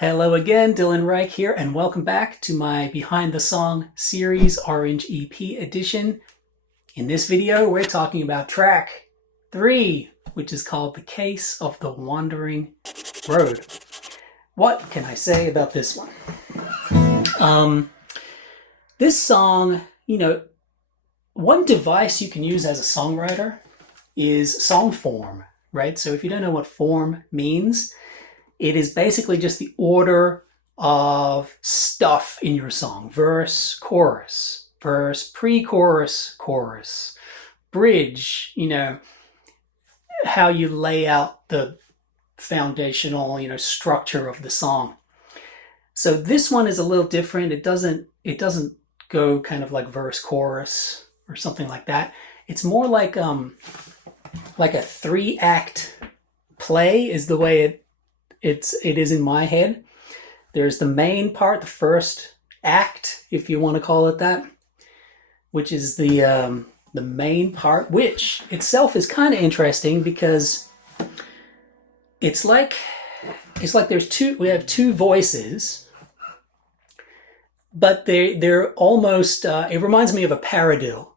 Hello again, Dylan Reich here, and welcome back to my Behind the Song series Orange EP edition. In this video, we're talking about track 3, which is called The Case of the Wandering Road. What can I say about this one? This song, one device you can use as a songwriter is song form, right? So if you don't know what form means, it is basically just the order of stuff in your song. Verse, chorus, verse, pre-chorus, chorus, bridge, how you lay out the foundational, structure of the song. So this one is a little different. It doesn't go kind of like verse, chorus or something like that. It's more like a 3-act play is the way it is in my head. There's the main part, the first act, if you want to call it that, which is the main part, which itself is kind of interesting because it's like we have two voices, but they're almost it reminds me of a paradiddle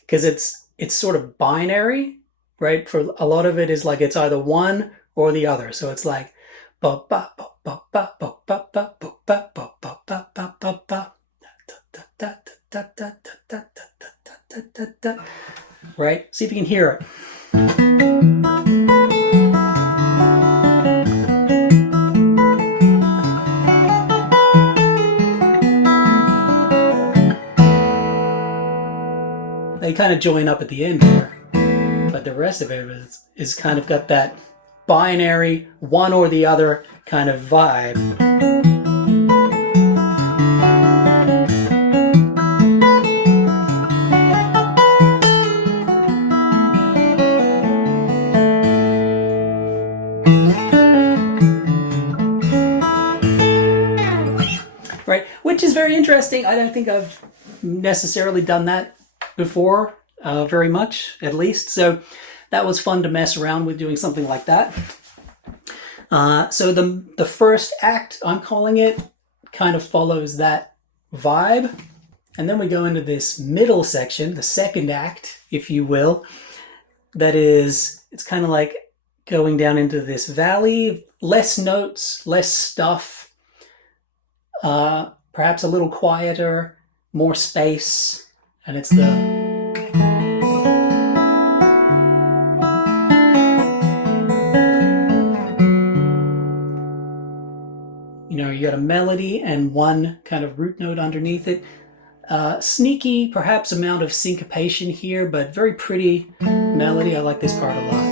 because it's sort of binary, right? For a lot of it is like it's either one or the other. So it's like right? See if you can hear it. They kind of join up at the end here, but the rest of it is kind of got that binary, one or the other kind of vibe. Right, which is very interesting. I don't think I've necessarily done that before, very much, at least. So that was fun to mess around with doing something like that. So the first act, I'm calling it, kind of follows that vibe. And then we go into this middle section, the second act, if you will. That is, it's kind of like going down into this valley, less notes, less stuff, perhaps a little quieter, more space, and it's the you got a melody and one kind of root note underneath it. Sneaky, perhaps, amount of syncopation here, but very pretty melody. I like this part a lot.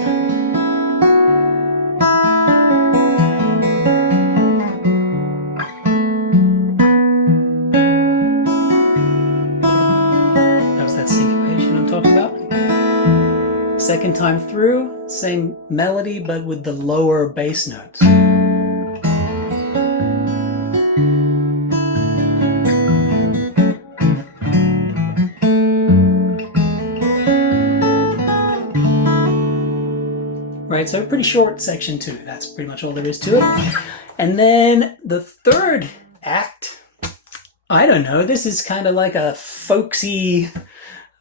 That was that syncopation I'm talking about. Second time through, same melody, but with the lower bass notes. Right, so pretty short section 2. That's pretty much all there is to it. And then the third act, I don't know, this is kind of like a folksy,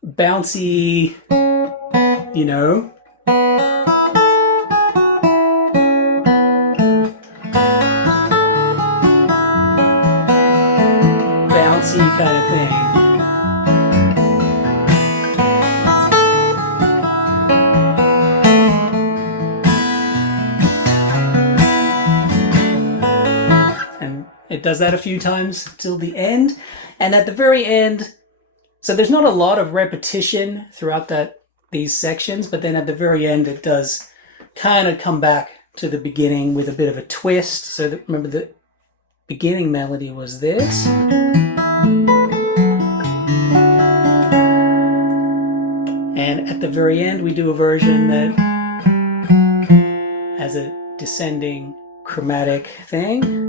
bouncy, bouncy kind of thing. It does that a few times till the end. And at the very end, so there's not a lot of repetition throughout these sections, but then at the very end it does kind of come back to the beginning with a bit of a twist. So that, remember, the beginning melody was this. And at the very end we do a version that has a descending chromatic thing.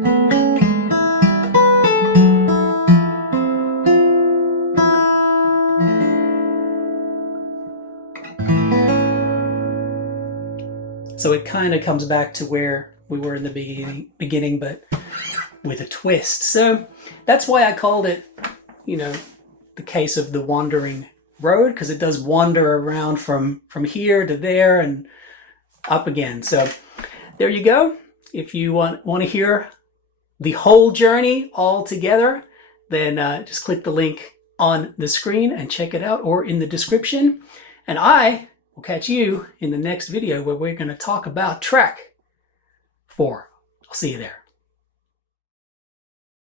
So it kind of comes back to where we were in the beginning, but with a twist. So that's why I called it, you know, the case of the wandering road, because it does wander around from here to there and up again. So there you go. If you want to hear the whole journey all together, then just click the link on the screen and check it out, or in the description. And I will catch you in the next video where we're going to talk about track 4. I'll see you there.